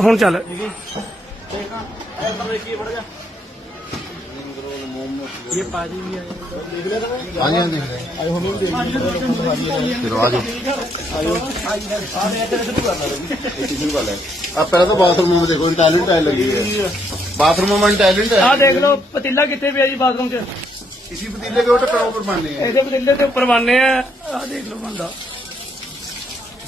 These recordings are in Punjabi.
ਹੁਣ ਚੱਲ। ਹਾਂਜੀ ਹਾਂਜੀ ਦੇਖ ਲੈ। ਫਿਰ ਆ ਜਾਓ। ਆ ਪਹਿਲਾਂ ਤਾਂ ਬਾਥਰੂਮ ਦੇਖੋ ਟੈਲੈਂਟ ਟਾਇਲ ਲੱਗੀ ਹੈ। ਬਾਥਰੂਮ ਨੂੰ ਟੈਲੈਂਟ ਹੈ। ਆਹ ਦੇਖ ਲਓ ਪਤੀਲਾ ਕਿੱਥੇ ਪਿਆ ਜੀ ਬਾਥਰੂਮ 'ਚ? ਇਸੀ ਪਤੀਲੇ ਦੇ ਉੱਤੇ ਕਰੋ ਆ।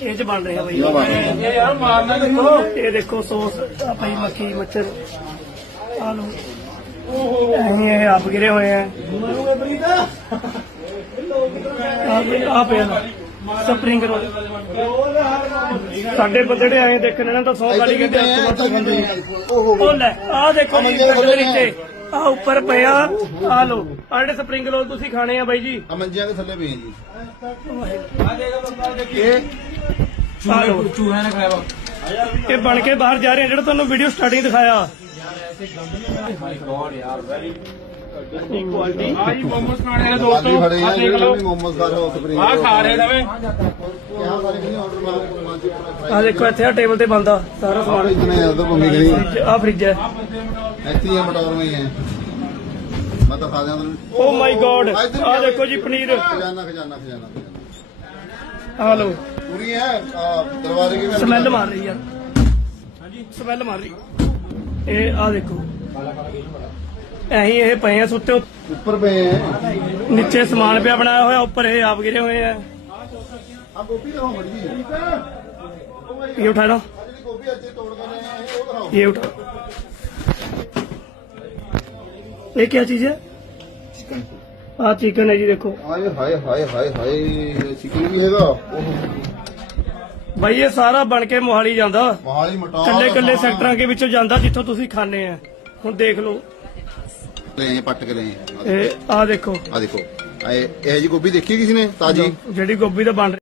ਇਹ 'ਚ ਬਣ ਰਹੇ ਬਾਈ। ਇਹ ਯਾਰ ਮਾਰਨਾ ਦੇਖੋ ਇਹ ਦੇਖੋ ਸੌਸ ਆ ਪਈ ਮੱਖੀ ਮੱਛਰ ਆ ਲੋ ਐਂ ਇਹ ਆਪ ਗਿਰੇ ਹੋਏ ਆ। ਆ ਪਿਆ ਸਪਰਿੰਗ ਰੋਲ ਸਾਡੇ ਬੰਦੜੇ ਆਏ ਦੇਖਣ ਇਹਨਾਂ ਤਾਂ 100 ਗਾਲੀ ਕੇ ਓਹੋ ਉਹ ਲੈ ਆ ਦੇਖੋ ਜੀ ਸਾਡੇ ਨੀਚੇ। ਆ। ਉੱਪਰ ਪਿਆ ਆ। ਲੋ ਆ ਜਿਹੜੇ ਸਪਰਿੰਗ ਰੋਲ ਤੁਸੀਂ ਖਾਣੇ ਆ ਬਾਈ ਜੀ। ਆ ਮੰਜਿਆਂ ਦੇ ਥੱਲੇ ਪਏ ਜੀ। ਆ ਲੋ ਚੂਹਾ ਨੇ ਖਾਇਆ ਇਹ ਬਣ ਕੇ ਬਾਹਰ ਜਾ ਰਹੇ ਜਿਹੜਾ ਤੁਹਾਨੂੰ ਵੀਡੀਓ ਸਟਾਰਟਿੰਗ ਦਿਖਾਇਆ। ਆਜੀ ਮੋਮੋਸ ਇਕੁਆਲਿਟੀ ਆਹ ਜੀ ਮੋਮੋਸ ਖਾਣੇ ਆ ਦੋਸਤੋ। ਆ ਦੇਖ ਲਓ। ਮੋਮੋਸ ਖਾ ਰਹੇ ਹੋ ਸਪਰਿੰਗ ਆ ਖਾ ਰਹੇ ਨਵੇਂ ਕਿਹਾ ਸਾਰੇ ਨਹੀਂ ਆਰਡਰ ਮਾਰੋ ਆ ਦੇਖੋ ਇੱਥੇ ਆ ਟੇਬਲ ਤੇ ਬੰਦਾ ਸਾਰਾ ਸਮਾਨ। ਇਤਨੇ ਆ ਤਾਂ ਭੰਮੀ ਗਈ ਆ ਫ੍ਰਿਜ ਹੈ। ਇੱਥੇ ਆ ਮਟੌਰ ਵਿੱਚ ਹੈ। ਮੈਂ ਤਾਂ ਖਾ ਜਾਂਦਾ ਓ ਮਾਈ ਗੋਡ ਆ ਦੇਖੋ ਜੀ ਪਨੀਰ। ਖਜ਼ਾਨਾ ਖਜ਼ਾਨਾ ਖਜ਼ਾਨਾ ਆ ਲਓ। ਪੂਰੀ ਹੈ? ਦਰਵਾਜ਼ੇ ਕੀ ਸਮੈਲ ਮਾਰ ਰਹੀ ਆ। ਹਾਂਜੀ। ਸਮੈਲ ਮਾਰ ਰਹੀ। ਇਹ ਆ ਦੇਖੋ। ਕਾਲਾ ਕਾਲਾ ਗੇਮ ਬੜਾ ਅਸੀਂ ਇਹ ਪਏ ਆ ਸੁੱਤੇ ਉੱਪਰ ਪਏ ਆ। ਨੀਚੇ ਸਮਾਨ ਪਿਆ ਬਣਾਇਆ ਹੋਇਆ ਉੱਪਰ ਇਹ ਆਪ ਗਿਰੇ ਹੋਏ ਆ। ਇਹ ਉਠਾ ਲਓ। ਇਹ ਉਠਾ। ਇਹ ਕੀ ਚੀਜ਼ ਹੈ? ਚਿਕਨ ਆ ਚਿਕਨ ਹੈ ਜੀ ਦੇਖੋ। ਹਾਏ ਹਾਏ ਹਾਏ ਹਾਏ ਹਾਏ ਚਿਕਨ ਵੀ ਹੈਗਾ। ਭਾਈ ਇਹ ਸਾਰਾ ਬਣ ਕੇ ਮੋਹਾਲੀ ਜਾਂਦਾ। ਮੋਹਾਲੀ ਮਟਾ ਕੱਲੇ ਕੱਲੇ ਸੈਕਟਰਾਂ ਦੇ ਵਿੱਚੋਂ ਜਾਂਦਾ ਜਿੱਥੋਂ ਤੁਸੀਂ ਖਾਣੇ ਆ। ਹੁਣ ਦੇਖ ਲਓ। ਲੈ ਪੱਟ ਕੇ ਲੈ। ਇਹ ਆ ਦੇਖੋ। ਆ ਦੇਖੋ। ਇਹ ਇਹ ਜੀ ਗੋਭੀ ਦੇਖੀ ਕਿਸੇ ਨੇ ਤਾਜੀ? ਜਿਹੜੀ ਗੋਭੀ ਦਾ ਬਣ